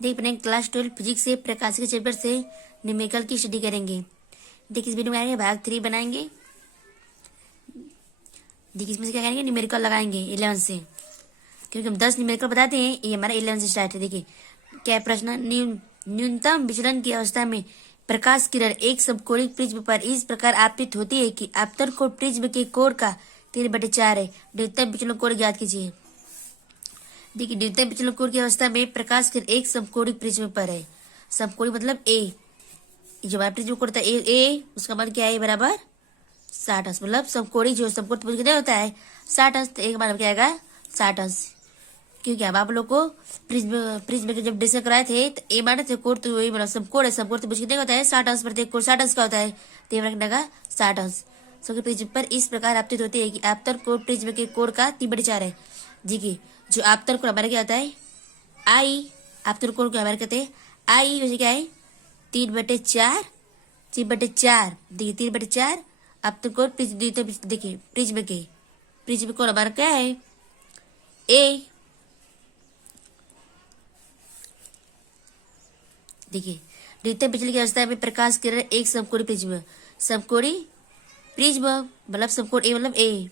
देख अपने class 12 physics से प्रकाश के चैप्टर से न्यूमेरिकल की स्टडी करेंगे। देख इस वीडियो में आएंगे भाग 3 बनाएंगे। देख इसमें से क्या करेंगे, न्यूमेरिकल लगाएंगे 11 से, क्योंकि हम 10 न्यूमेरिकल बताते हैं। ये हमारा 11 से स्टार्ट है। देखिए क्या प्रश्न, न्यूनतम विचलन की अवस्था में प्रकाश किरण एक समकोणिक प्रिज्म पर इस प्रकार आपतित होती है कि आपतन कोण प्रिज्म के कोण का 3/4 है। न्यूनतम विचलन कोण ज्ञात कीजिए। देखिए न्यूनतम विचलन कोण की अवस्था में प्रकाश किरण एक समकोणिक प्रिज्म पर है। समकोणिक मतलब ए, जो हमारा प्रिज्म कोण होता है ए, उसका मान क्या है, बराबर 60 अंश। मतलब समकोणिक जो समकोण त्रिभुज कितना होता है 60 अंश, तो एक मान क्या आएगा 60 अंश। क्योंकि हम आप लोग को प्रिज्म के जब डिस्कस कराए थे तो ए माने थे कोण, तो वही मतलब समकोण है। समकोण त्रिभुज कितने का होता है 60 अंश, प्रत्येक कोण 60 अंश का होता है, तो ये रखने का 60 अंश। समकोण प्रिज्म पर इस प्रकार आपतित होती है कि आपतन कोण प्रिज्म के कोण का 3/4 है। देखिए जो आपतन कोण हमारे क्या होता है आई, आपतन कोण को हमारे कहते हैं आई, वैसे क्या है 3/4, 3/4। देखिए 3/4 आपतन कोण प्रिज्म, देखिए प्रिज्म कोण हमारा क्या है ए। देखिए न्यूनतम बिजली की अवस्था में प्रकाश किरण एक समकोणी प्रिज्म मतलब समकोण ए मतलब ए,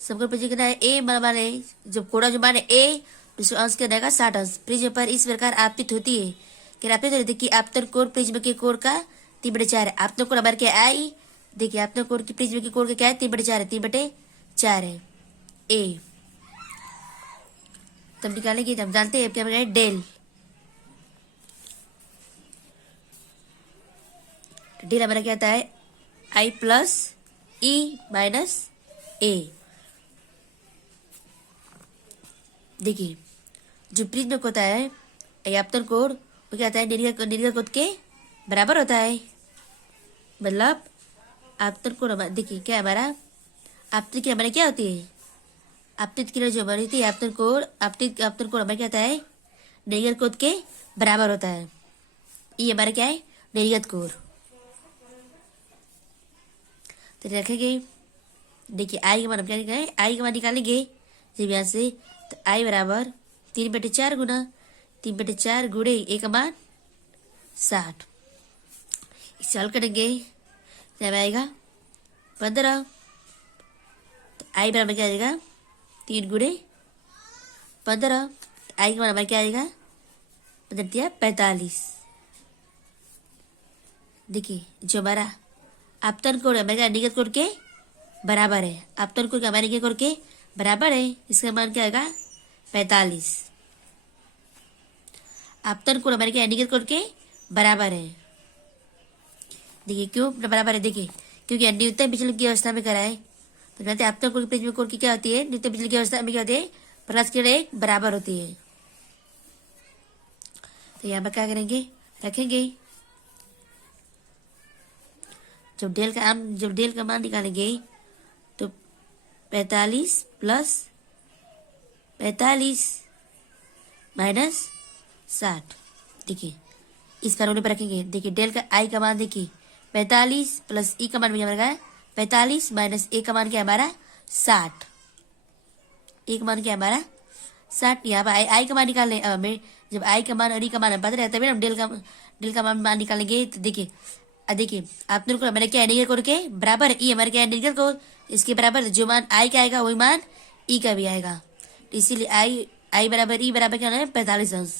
समकोण प्रिज्म कितना है ए, माने जब कोणा जो माने ए, दूसरा अंश क्या रहेगा 60 अंश। प्रिज्म पर इस प्रकार आपतित होती है कि आपतित होती है कि आपतन कोण प्रिज्म के कोण का 3/4 है। आपतन कोण हमारे क्या आई, देखिए आपतन कोण की प्रिज्म के कोण का क्या है 3/4 है, 3/4 है ए। तब निकालेंगे, हम जानते हैं क्या बनेगा डेल। डेल हमारा क्या आता है आई प्लस ई माइनस ए। देखिए जो प्रिज्म को होता है आपतन कोण वो क्या आता है निर्गत कोण के बराबर होता है। मतलब आपतन कोण हमारा, देखिए क्या हमारा आपतित किरण हमारी क्या होती है, आपतित किरण जो हमारी होती है आपतन कोण हमारा क्या होता है निर्गत कोण के बराबर होता है। ये हमारा क्या है निर्गत कोण। तो रखेंगे, देखिए आई का मान हम क्या निकालेंगे, आई का मान निकालेंगे जब यहाँ से, तो आई बराबर 3/4 गुना 3/4 गुणे ए का मान 60। इसे हल करेंगे जब आएगा 15, तो आई बराबर क्या आएगा 3 गुणे 15, आई का मान हमारा क्या आएगा 45। देखिए जो हमारा आपतन कोण हमारे निगत कोण के बराबर है, आपतन कोण हमारे निगत कोण के बराबर है, इसका मान क्या आएगा 45। आपतन कोण हमारे क्या निगत कोण के बराबर है। देखिए क्यों बराबर है, देखिए क्योंकि न्यूनतम विचलन की अवस्था में करा है, तो जानते हैं आपतन कोण की प्रिज्म कोण की क्या होती है न्यूनतम विचलन की अवस्था में क्या होती है प्रकाश किरण एक बराबर होती है। तो यहाँ पर क्या करेंगे, रखेंगे जब डेल का मान निकालेंगे तो 45 प्लस 45 माइनस 60। देखिए इस फॉर्मूले पर रखेंगे। देखिए डेल का आई का मान देखिए 45 प्लस ई का मान भी हमारा 45 माइनस ए का मान क्या है हमारा 60। ए का मान क्या है हमारा 60। यहाँ पर आई का मान निकालने, अब हमें जब आई का मान और ई का मान पता रहता है हम डेल का मान निकालेंगे। तो देखिए आपने को हमारे क्या है निर्गत कोण के बराबर, ई हमारे क्या है निर्गत कोण, इसके बराबर जो मान आई का आएगा वही मान ई का भी आएगा। तो इसीलिए आई बराबर ई बराबर क्या होना है 45 अंश।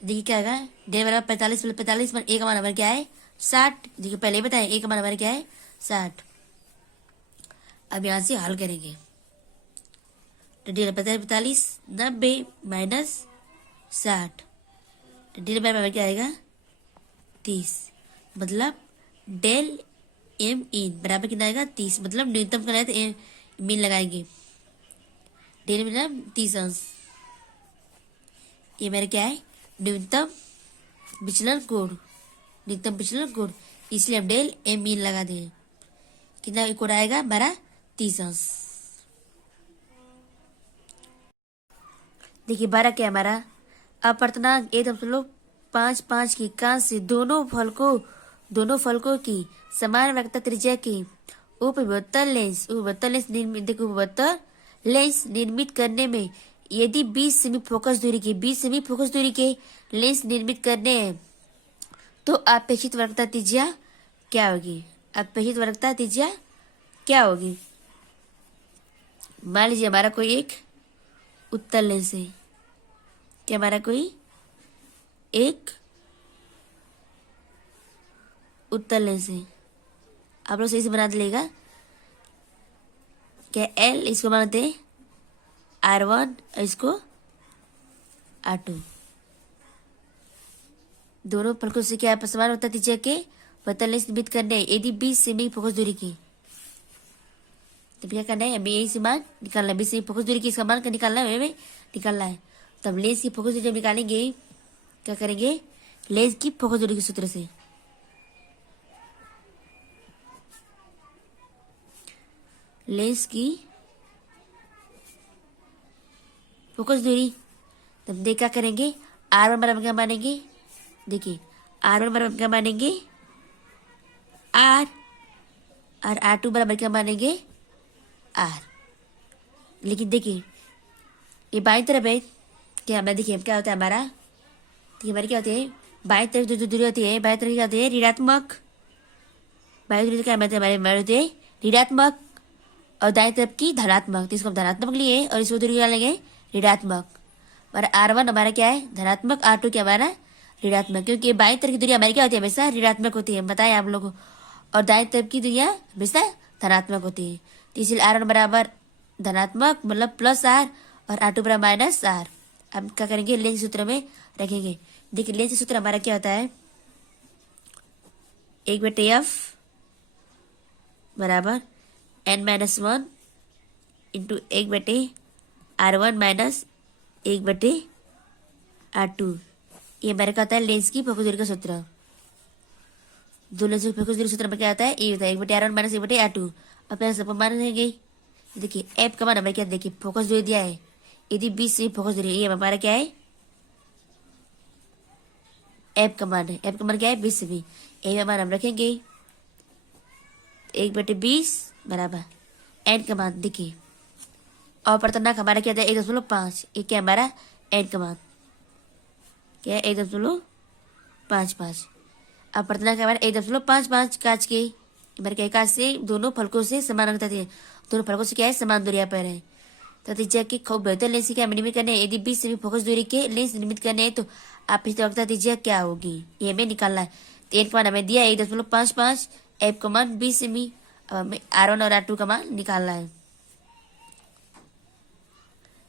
देखिए क्या आएगा डेल बराबर 45 प्लस 45 ए का मान हमारे क्या है 60। देखिए पहले ही बताए ए का मान हमारे क्या है 60। अब यहाँ से हल करेंगे तो डेल 45 90 माइनस 60, तो डेल बराबर क्या आएगा 30। मतलब डेल एम इन बराबर कितना आएगा 30। मतलब न्यूनतम करना है तो मीन लगाएंगे, डेल मतलब 30 अंश। ये मेरा क्या है न्यूनतम विचलन कोण, इसलिए हम डेल एम मीन लगा दें। कितना कोण आएगा हमारा 30 अंश। देखिए 12 क्या हमारा अपर्तनांक एक दशमलव 5 की कांच से दोनों फलकों की समान वक्रता त्रिज्या की उपविभक्तर लेंस निर्मित करने में यदि 20 सेमी फोकस दूरी के लेंस निर्मित करने हैं तो अपेक्षित वक्रता त्रिज्या क्या होगी? अपेक्षित वक्रता त्रिज्या क्या होगी? मान लीजिए हमारा कोई एक उत्तल लेंस है। क्या हमारा कोई एक उत्तल लेंस है। आप लोग सही से बना लेगा। क्या एल इसको बनाते हैं R1 और इसको R2। दोनों फलकों से क्या समान होता है त्रिज्या के उत्तल लेंस निर्मित करने यदि 20 सेमी फोकस दूरी की। तो क्या करना है? हमें यही से मान निकालना है। 20 सेमी फोकस दूरी की इसका मान निकालना है, हमें निकालना है। तब लेंस की फोकस दूरी जब निकालेंगे क्या करेंगे? लेंस की फोकस दूरी के सूत्र से लेंस की फोकस दूरी तब देख क्या करेंगे? R1 बराबर क्या मानेंगे? देखिए R1 बराबर क्या मानेंगे? R और R2 बराबर क्या मानेंगे? R। लेकिन देखिए ये बाईं तरफ है। क्या हमारा देखिए क्या होता है हमारा? देखिए हमारी क्या होती है? बाईं तरफ जो दूरी होती है, बाईं तरफ क्या होती है? ऋणात्मक। बाईं दूरी क्या हमारे होती है? ऋणात्मक और दाएं तरफ की धनात्मक। तो इसको हम धनात्मक लिए और इसको दूरी क्या लेंगे? ऋणात्मक। और R1 हमारा क्या है? धनात्मक। R2 क्या हमारा? ऋणात्मक। क्योंकि बाईं तरफ की दूरी हमारी क्या होती है? हमेशा ऋणात्मक होती है, बताए आप लोगों को। और दाएं तरफ की दूरियां हमेशा धनात्मक होती है। तो इसलिए R1 बराबर धनात्मक मतलब प्लस R और R2 बराबर माइनस R। अब क्या करेंगे? लेंस सूत्र में रखेंगे। देखिए लेंस सूत्र हमारा क्या होता है? 1/f बराबर n-1 into 1/R1 minus 1/R2। ये हमारे का होता है लेंस की फोकस दूरी का सूत्र। दो लेंस की फोकस दूरी सूत्र में क्या आता है? ये होता है 1/R1 माइनस 1/R2। अपने सबको मान रहेंगे। देखिए एफ का मान हमें क्या? देखिए फोकस दूरी दिया है। यदि 20 से फोकस दूरी ये हमारा क्या है? एफ का मान है। एफ का मान क्या है? 20 से भी। ए का मान हम रखेंगे 1/20 बराबर एन का मान। देखिए अपवर्तनांक हमारा क्या था? 1.5। ये क्या हमारा? एन का मान क्या है? 1.55। अपवर्तनांक हमारा 1.55 कांच के हमारे क्या कांच से दोनों फलकों से समान अंतर थे। दोनों फलकों से क्या है? समान दूरिया पर है। तो त्रिज्या के खूब बेहतर लेंस की क्या निर्मित करने यदि 20 सेमी फोकस दूरी के लेंस निर्मित करने हैं तो अपेक्षित वक्रता त्रिज्या क्या होगी? ये हमें निकालना है। तो एन का मान हमें दिया 1.55। एफ का मान 20 सेमी। अब हमें R1 और R2 का मान निकालना है।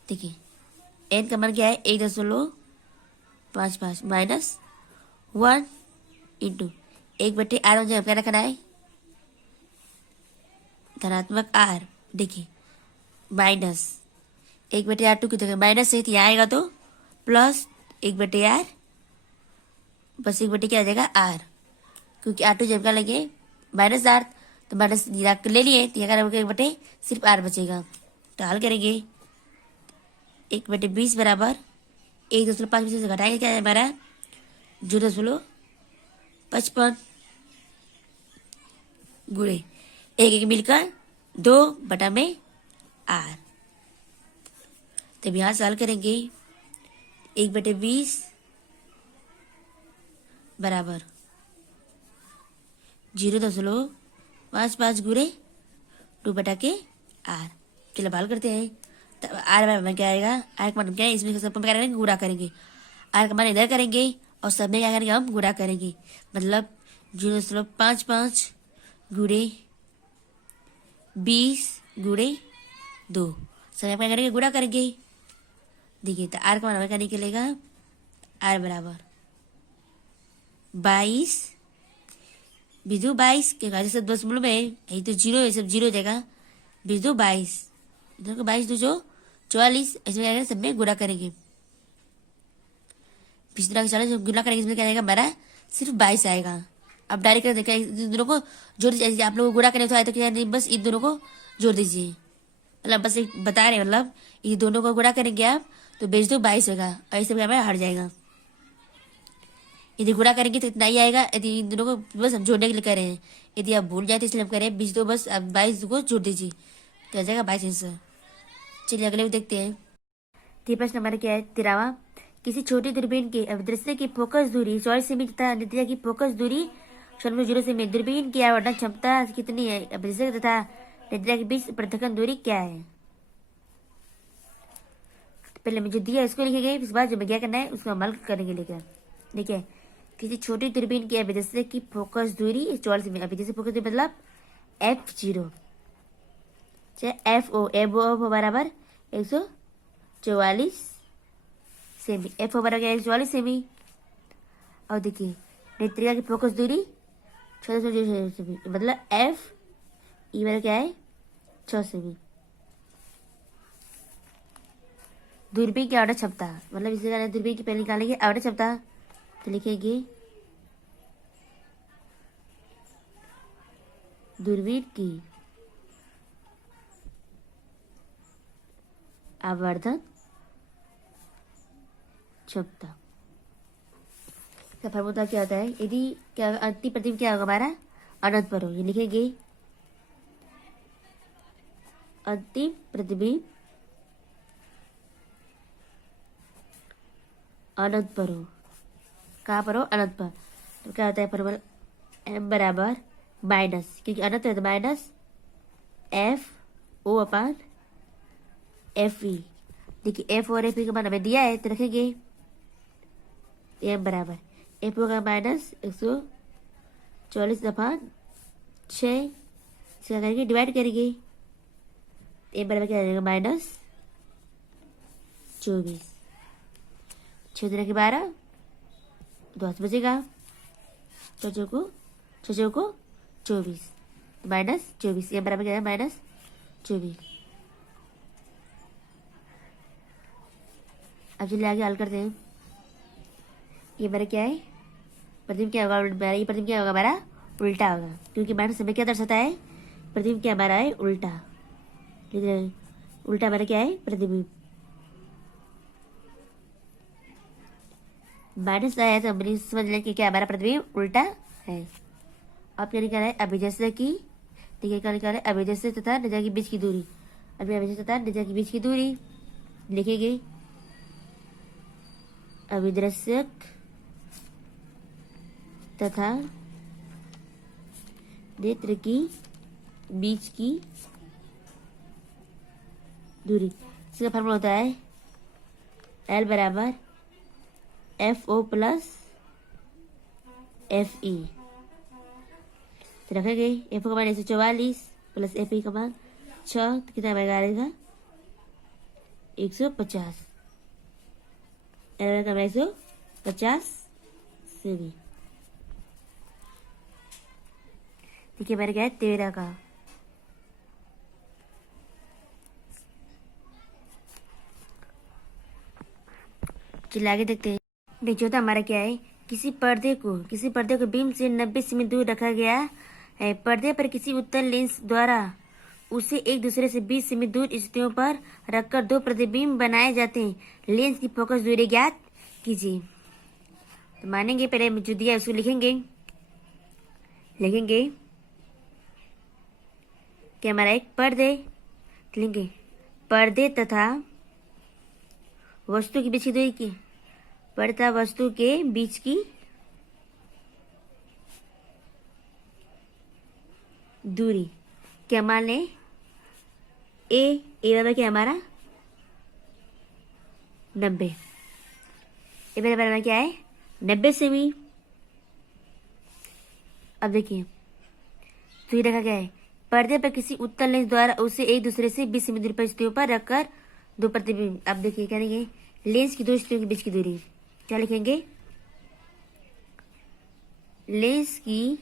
देखिए एन का मान क्या है? 1.55 माइनस 1 इंटू 1/R1 जो क्या रखना है? धनात्मक R। देखिए माइनस 1/R2 की जगह माइनस है तो यहाँ आएगा तो प्लस 1/R बस 1 क्या आ जाएगा? R। क्योंकि R2 जब क्या लगे माइनस R तो माइनस ले लिए तो यहाँ 1 सिर्फ R बचेगा। तो हल करेंगे 1/20 बराबर 1.5 से घटाएंगे क्या है हमारा? 0.55 गुणे 1 मिलकर 2 में R। तब यहाँ से हल करेंगे 1/20 बराबर 0.55 गुणे 2/R। चलो हल करते हैं। तब R में क्या आएगा? R का मान क्या है? इसमें सब में क्या करेंगे? गुणा करेंगे। R का मान इधर करेंगे और सब में क्या करेंगे? हम गुणा करेंगे। मतलब 0.55 गुणे 20 गुणे 2 सब में क्या करेंगे? गुणा करेंगे। देखिए तो R का मान हमें क्या निकलेगा? R बराबर 22 बिंदु 22 के जैसे 10 में यही तो 0 है, सब 0 देगा। बिंदु 22 इधर को 22 जो 44 इसमें सब में गुणा करेंगे। 20 के 40 गुणा करेंगे इसमें क्या आएगा? हमारा सिर्फ 22 आएगा। अब डायरेक्ट देखा इन दोनों को जोड़ दीजिए। आप लोग को गुणा करने तो आए तो क्या नहीं, बस इन दोनों को जोड़ दीजिए। मतलब बस एक बता रहे मतलब ये दोनों को गुणा करेंगे आप तो बेच दो 22 होगा और इसे हमें हट जाएगा। यदि गुणा करेंगे तो इतना ही आएगा। यदि इन दोनों को बस हम जोड़ने के लिए कह रहे हैं। यदि आप भूल जाए तो इसलिए हम कह रहे हैं 22 बस अब 22 को जोड़ दीजिए तो आ जाएगा 22 आंसर। चलिए अगले को देखते हैं। तो प्रश्न हमारा क्या है 13वां। किसी छोटी दूरबीन के अभिदृश्य की फोकस दूरी 44 सेमी तथा नेत्रिका की फोकस दूरी 0.0 सेमी। दूरबीन की आवर्धन क्षमता कितनी है? अभिदृश्य तथा नेत्रिका के बीच पृथक्करण दूरी क्या है? पहले मुझे दिया इसको लिखेंगे, इसके बाद जो क्या करना है उसको अमल करेंगे लेकर। देखिए किसी छोटी दूरबीन के अभिदृश्य की फोकस दूरी 44 सेमी। अभिदृश्य फोकस दूरी मतलब F0 FO बराबर 144 सेमी। FO बराबर 144 सेमी। और देखिए नेत्रिका की फोकस दूरी 14 सेमी मतलब FE बराबर क्या है 6 सेमी। दूरबीन की आवरण क्षमता मतलब इसी कारण दूरबीन की पहले निकालेंगे आवरण क्षमता, तो लिखेंगे दूरबीन की आवर्धन क्षमता का फॉर्मूला क्या होता है? यदि क्या अंतिम प्रतिबिंब क्या होगा हमारा अनंत पर हो, ये लिखेंगे अंतिम प्रतिबिंब अनंत पर हो। कहाँ पर हो? अनंत पर। तो क्या होता है फॉर्मूला m बराबर माइनस, क्योंकि अनंत है तो माइनस FO अपान FE। देखिए F और FE का मान हमें दिया है तो रखेंगे m बराबर F होगा माइनस 144 अपान 6, इसका करेंगे डिवाइड करेंगे m बराबर क्या रहेगा माइनस 24। 6 दिन के 12 10 बजेगा, 6 को 24 माइनस 24, m बराबर क्या है माइनस 24। अब चलिए आगे हल करते हैं। ये मेरा क्या है प्रतिबिंब क्या होगा? मेरा ये प्रतिबिंब क्या होगा हमारा उल्टा होगा, क्योंकि माइनस हमें क्या दर्शाता है? प्रतिबिंब क्या हमारा है उल्टा। उल्टा हमारा क्या है प्रतिबिंब। माइनस आया तो हमने समझ लिया कि क्या हमारा प्रतिबिंब उल्टा है। अब क्या निकाला है? अभिदृश्य की, देखिए क्या निकाला है? अभिदृश्य तथा नेत्रिका के बीच की दूरी। अभी अभिदृश्य तथा नेत्रिका के बीच की दूरी लिखेंगे अभिदृश्यक तथा नेत्र की बीच की दूरी। इसका फॉर्मूला होता है L बराबर FO प्लस FE। तो रखेंगे FO का मान 144 प्लस FE का मान 6, तो कितना बनेगा 150। का 150 सेमी। देखिए मेरे क्या है 13 का। चलिए आगे देखते हैं। देखिए तो हमारा क्या है किसी पर्दे को बीम से 90 सेमी दूर रखा गया है। पर्दे पर किसी उत्तल लेंस द्वारा उसे एक दूसरे से 20 सेमी दूर स्थितियों पर रखकर दो प्रतिबिंब बनाए जाते हैं। लेंस की फोकस दूरी ज्ञात कीजिए। तो मानेंगे पहले जो दिया है उसको लिखेंगे कि हमारा एक पर्दे लिखेंगे पर्दे तथा वस्तु के बीच की दूरी की पर्दा वस्तु के बीच की दूरी क्या मान लें ए बराबर क्या हमारा 90। ए बराबर क्या है 90 सेमी। अब देखिए तो ये रखा गया है पर्दे पर किसी उत्तल लेंस द्वारा उसे एक दूसरे से 20 सेमी दूरी पर स्थितियों पर रखकर दो प्रतिबिंब। अब देखिए क्या लिखेंगे लेंस की दो स्थितियों के बीच की दूरी क्या लिखेंगे लेंस की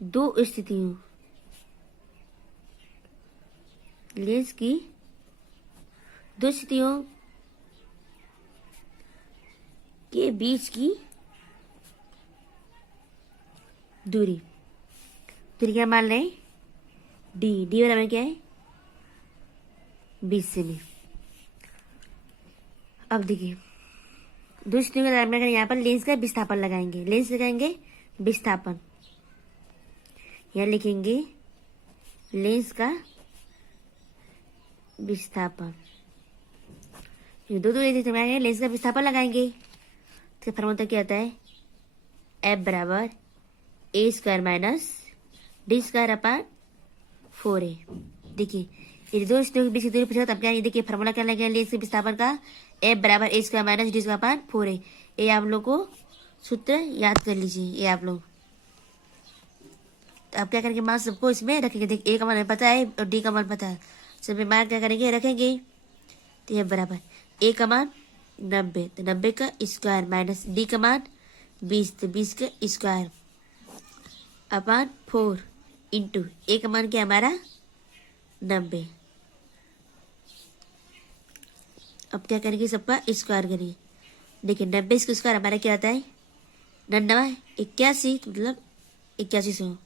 दो स्थितियों के बीच की दूरी क्या मान लें डी बराबर क्या है 20 सेमी। अब देखिए दो स्थितियों का दरमियान यहाँ पर लेंस का विस्थापन लगाएंगे। लेंस लगाएंगे विस्थापन यहाँ लिखेंगे लेंस का विस्थापन, ये दो दूरी देते हैं, लेंस का विस्थापन लगाएंगे तो फॉर्मूला क्या आता है, एफ बराबर A square minus D square upon 4a। देखिए ये दो के बीच की दूरी पूछा, तब क्या ये देखिए फॉर्मूला क्या लगेगा लेंस के विस्थापन का, एफ बराबर A square minus D square upon 4a। ये आप लोग को सूत्र याद कर लीजिए, ये आप लोग। तो आप क्या करेंगे, मान सबको इसमें रखेंगे। देखिए ए का मान पता है और डी का मान पता है, सब मान क्या करेंगे रखेंगे। तो ये बराबर ए का मान 90, तो 90 का स्क्वायर माइनस डी का मान 20, तो 20 का स्क्वायर अपॉन 4 इंटू ए का मान क्या हमारा 90। अब क्या करेंगे, सबका स्क्वायर करेंगे। देखिए 90 इसका स्क्वायर हमारा क्या आता है, 99 81, मतलब 8100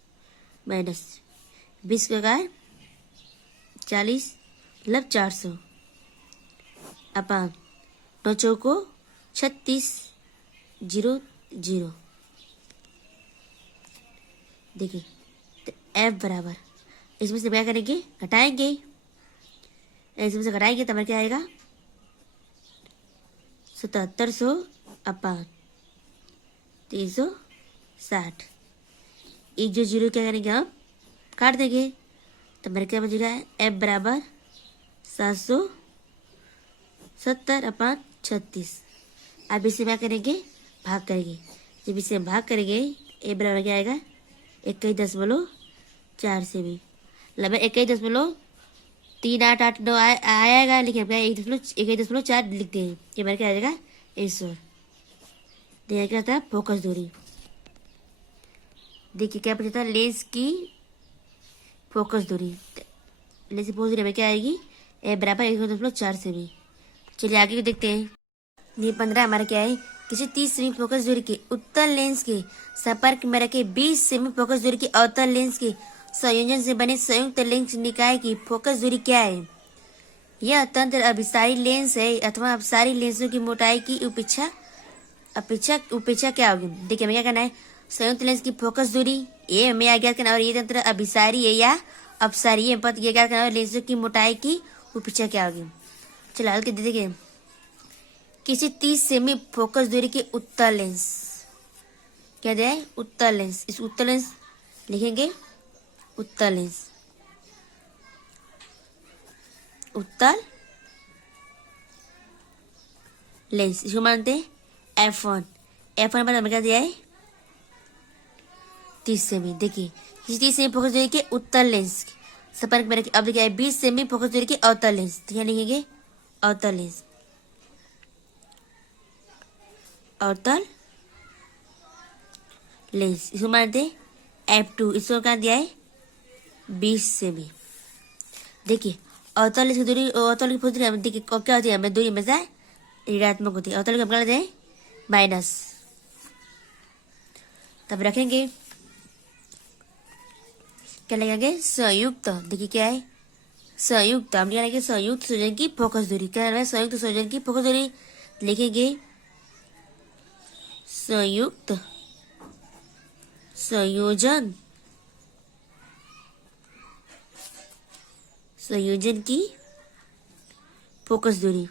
माइनस 20 का स्क्वायर 40, मतलब 400 अपॉन 9 चौको 36 0 0। देखिए तो एफ बराबर इसमें से क्या करेंगे, घटाएंगे, इसमें से घटाएंगे तो हमारा क्या आएगा 7700 अपॉन 360। एक जो जीरो क्या करेंगे हम काट देंगे, तो मेरे क्या बचेगा, एफ बराबर 770 अपॉन 36। अब इसे क्या करेंगे, भाग करेंगे। जब इसे भाग करेंगे ए बराबर क्या आएगा 21.4 से भी, मतलब 21.3889 आएगा, लेकिन हम क्या 21.4 लिखते हैं, ये मेरा क्या आ जाएगा 100। देखिए क्या था फोकस दूरी। देखिए क्या पूछा था, लेंस की फोकस दूरी। लेंस की फोकस दूरी हमें क्या आएगी, ए बराबर 1.4 से भी। चलिए आगे को देखते हैं। ये 15 हमारा क्या है, किसी 30 सेमी फोकस दूरी के उत्तल लेंस के संपर्क में रखे 20 सेमी फोकस दूरी के अवतल लेंस के संयोजन से बने संयुक्त लेंस निकाय की फोकस दूरी क्या है। यह तंत्र अभिसारी लेंस है अथवा अपसारी लेंसों की मोटाई की उपेक्षा क्या होगी। देखिए हमें क्या करना है, संयुक्त लेंस की फोकस दूरी ये हमें ज्ञात करना, और ये तंत्र अभिसारी है या अपसारी ये पद ज्ञात करना, और लेंसों की मोटाई की उपेक्षा क्या होगी। चलो हल के देखिए, किसी 30 सेमी फोकस दूरी के उत्तल लेंस क्या दिया है, उत्तल लेंस। इस उत्तल लेंस लिखेंगे, उत्तल लेंस, उत्तल लेंस इसको मानते हैं F1। F1 पर हमें क्या दिया है 30 सेमी। देखिए 30 सेमी फोकस दूरी के उत्तल लेंस संपर्क में रखे, अब देखिए 20 सेमी फोकस दूरी के अवतल लेंस, तो क्या लिखेंगे अवतल लेंस, अवतल लेंस इसको मानते हैं F2। इसको क्या दिया है 20 सेमी। देखिए अवतल लेंस की दूरी, अवतल की फोकस दूरी देखिए क्या होती है, हमें दूरी हमेशा ऋणात्मक होती है, अवतल की हम क्या लेते हैं माइनस। तब रखेंगे क्या लगेंगे संयुक्त। देखिए क्या है संयुक्त, हम क्या लिखेंगे संयुक्त संयोजन की फोकस दूरी। क्या है संयुक्त संयोजन की फोकस दूरी, लिखेंगे संयुक्त संयोजन की फोकस दूरी।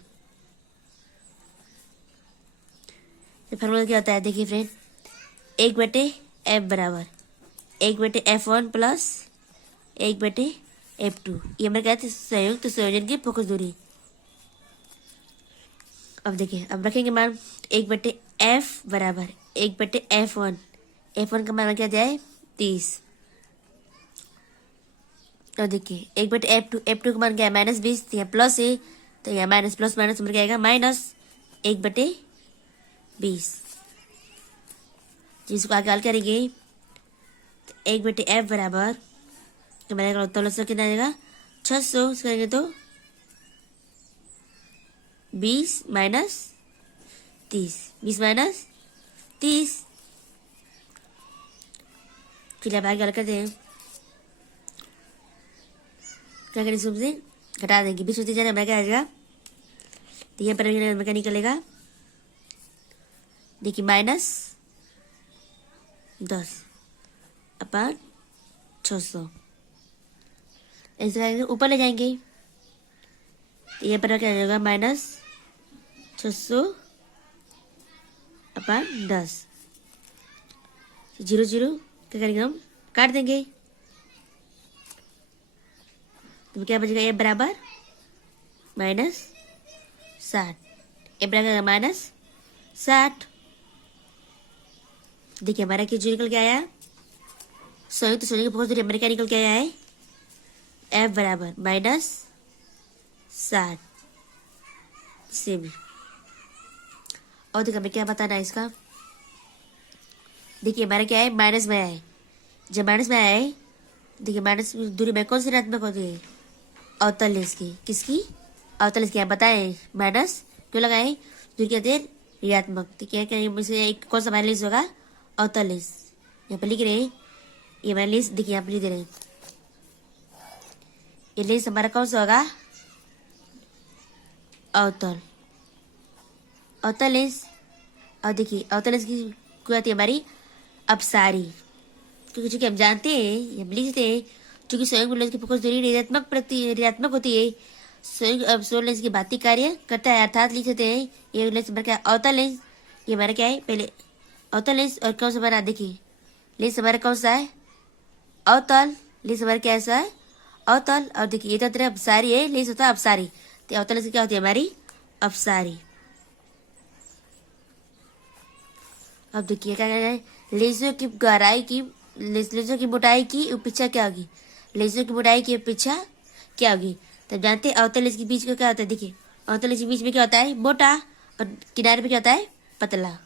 फॉर्मूला क्या होता है, देखिए फ्रेंड 1/F बराबर 1/F1 प्लस 1/F2, ये हमारे क्या है संयुक्त संयोजन की फोकस दूरी। अब देखिए अब रखेंगे मान 1/F बराबर 1/F1। F1 का मान क्या दिया है 30। और देखिए 1/F2, F2 का मान क्या है -20, तो यहाँ प्लस है, तो यहाँ माइनस प्लस माइनस क्या आएगा -1/20। जिसको आगे हल करेंगे 1/F बराबर तो मेरा उत्तर कितना आ जाएगा 600 करेंगे तो 20 माइनस 30। चलिए अब आगे हल करते हैं। क्या करें, से घटा देंगे 20 होती जाए, क्या आ जाएगा, तो यहाँ पर क्या निकलेगा, देखिए -10 अपॉन 600। ऐसे ऊपर ले जाएंगे तो ये पर क्या जाएगा -600/10। 0 0 क्या करेंगे हम, काट देंगे। तो क्या बचेगा, ए बराबर -60, ए बराबर -60। देखिए हमारा क्या जो निकल के आया, संयुक्त संयुक्त बहुत दूरी हमारे क्या निकल के आया है, F बराबर -60 से भी। और देखिए हमें क्या बताना है इसका, देखिए हमारा क्या है, माइनस में है। जब माइनस में आया है, देखिए माइनस दूरी में कौन सी ऋणात्मक होती है, अवतल लेंस की। किसकी, अवतल लेंस की। आप बताएं माइनस क्यों लगाए, दूरी क्या होती है, ऋणात्मक। तो क्या एक कौन सा माइनस होगा, अवतल लेंस। यहाँ पर लिख रहे हैं ये हमारा लेंस, देखिए यहाँ पर लिख दे रहे हैं ये लेंस हमारा कौन सा होगा, अवतल, अवतल लेंस। और देखिए अवतल लेंस की क्या होती है हमारी, अपसारी। क्योंकि चूंकि हम जानते हैं, हम लिखते हैं, चूंकि संयुक्त लेंस की फोकस दूरी ऋणात्मक होती है, संयुक्त अवतल लेंस की भांति कार्य करता है, अर्थात लिख सकते हैं ये लेंस हमारा क्या है, अवतल लेंस। ये हमारा क्या है, पहले अवतल लेंस। और कौन सा हमारा, देखिए लेंस हमारा कौन सा है, अवतल लेंस हमारा क्या है, अवतल। और देखिए ये तो तरह अपसारी है, लेंस होता है अपसारी। तो अवतल लेंस क्या होती है हमारी, अपसारी। अब देखिए क्या कह रहे हैं, लेंसों की गहराई की, लेंसों की मोटाई की उपेक्षा क्या होगी, लेंसों की मोटाई की उपेक्षा क्या होगी। तब जानते हैं अवतल लेंस के बीच में क्या होता है, देखिए अवतल लेंस के बीच में क्या होता है, मोटा, और किनारे पे क्या होता है, पतला।